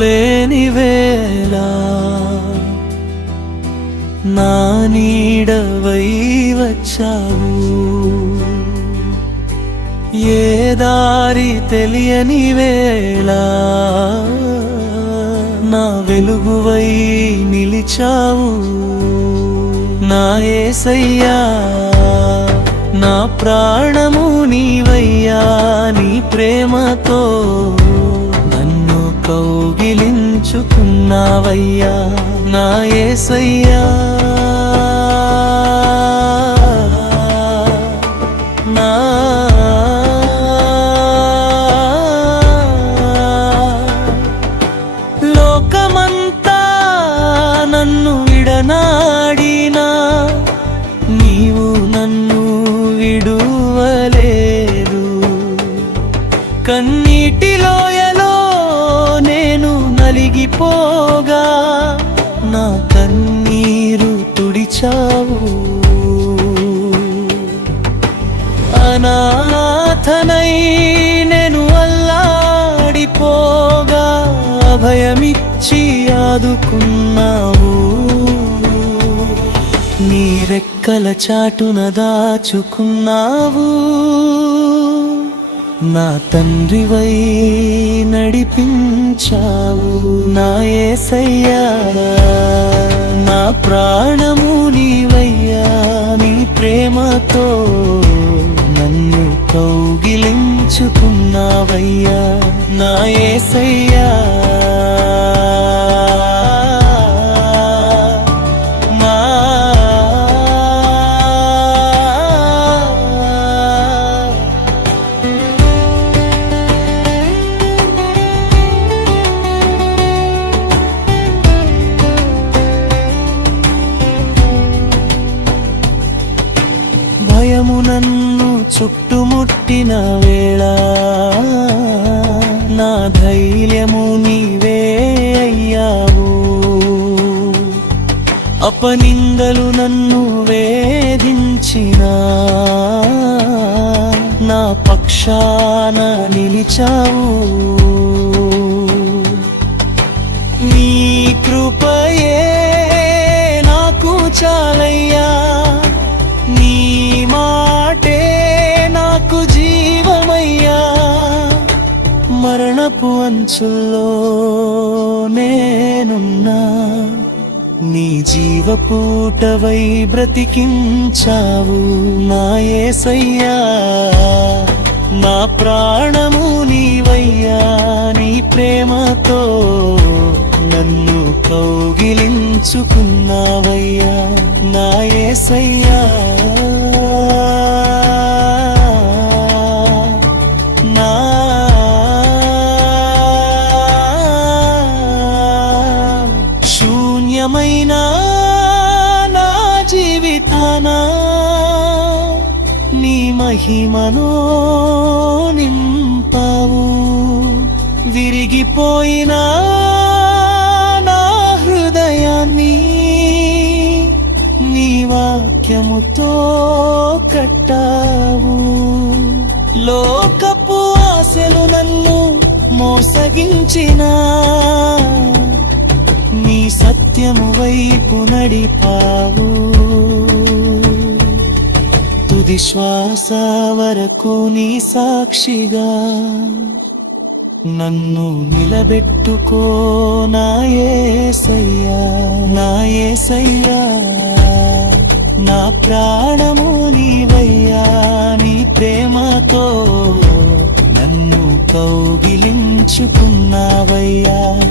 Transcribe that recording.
లేని వేళ నా నీడవై వచ్చావు. ఏ దారి తెలియని వేళ నా వెలుగువై నిలిచావు. నా ఏసయ్యా నా ప్రాణము నీవయ్యా నీ ప్రేమతో కౌగిలించుకున్నావయ్యా నా ఏసయ్యా. నా నలిగిపోగా నా కన్నీరు తుడిచావు. అనాథనై నేను అల్లాడిపోగా అభయమిచ్చి ఆదుకున్నావు. నీ రెక్కల చాటున దాచుకున్నావు. నా తండ్రివై నడిపించావు నా ఏసయ్యా. నా ప్రాణము నీవయ్యా నీ ప్రేమతో నన్ను కౌగిలించుకున్నావయ్యా. నా ఏసయ్యా. భయము నన్ను చుట్టుముట్టిన వేళ నా ధైర్యము నీవే అయ్యావు. అపనిందలు నన్ను వేధించిన నా పక్షాన నిలిచావు. అంచుల్లో నేనున్నా నీ జీవపూటవై బ్రతికించావు నా ఏసయ్యా. నా ప్రాణము నీవయ్యా నీ ప్రేమతో నన్ను కౌగిలించుకున్నావయ్యా. నా ఏసయ్యా. శూన్యమైన నా జీవితాన? నీ మహిమను నింపవు. విరిగిపోయినా నా హృదయాన్ని నీ వాక్యముతో కట్టావు. లోకపు ఆశలు నన్ను మోసగించినా వైపు నడిపావు. తుది శ్వాస వరకు నీ సాక్షిగా నన్ను నిలబెట్టుకో నాయసయ్యా నాయసయ్యా నా నా ప్రాణము నీవయ్యా నీ ప్రేమతో నన్ను కౌగిలించుకున్నావయ్యా.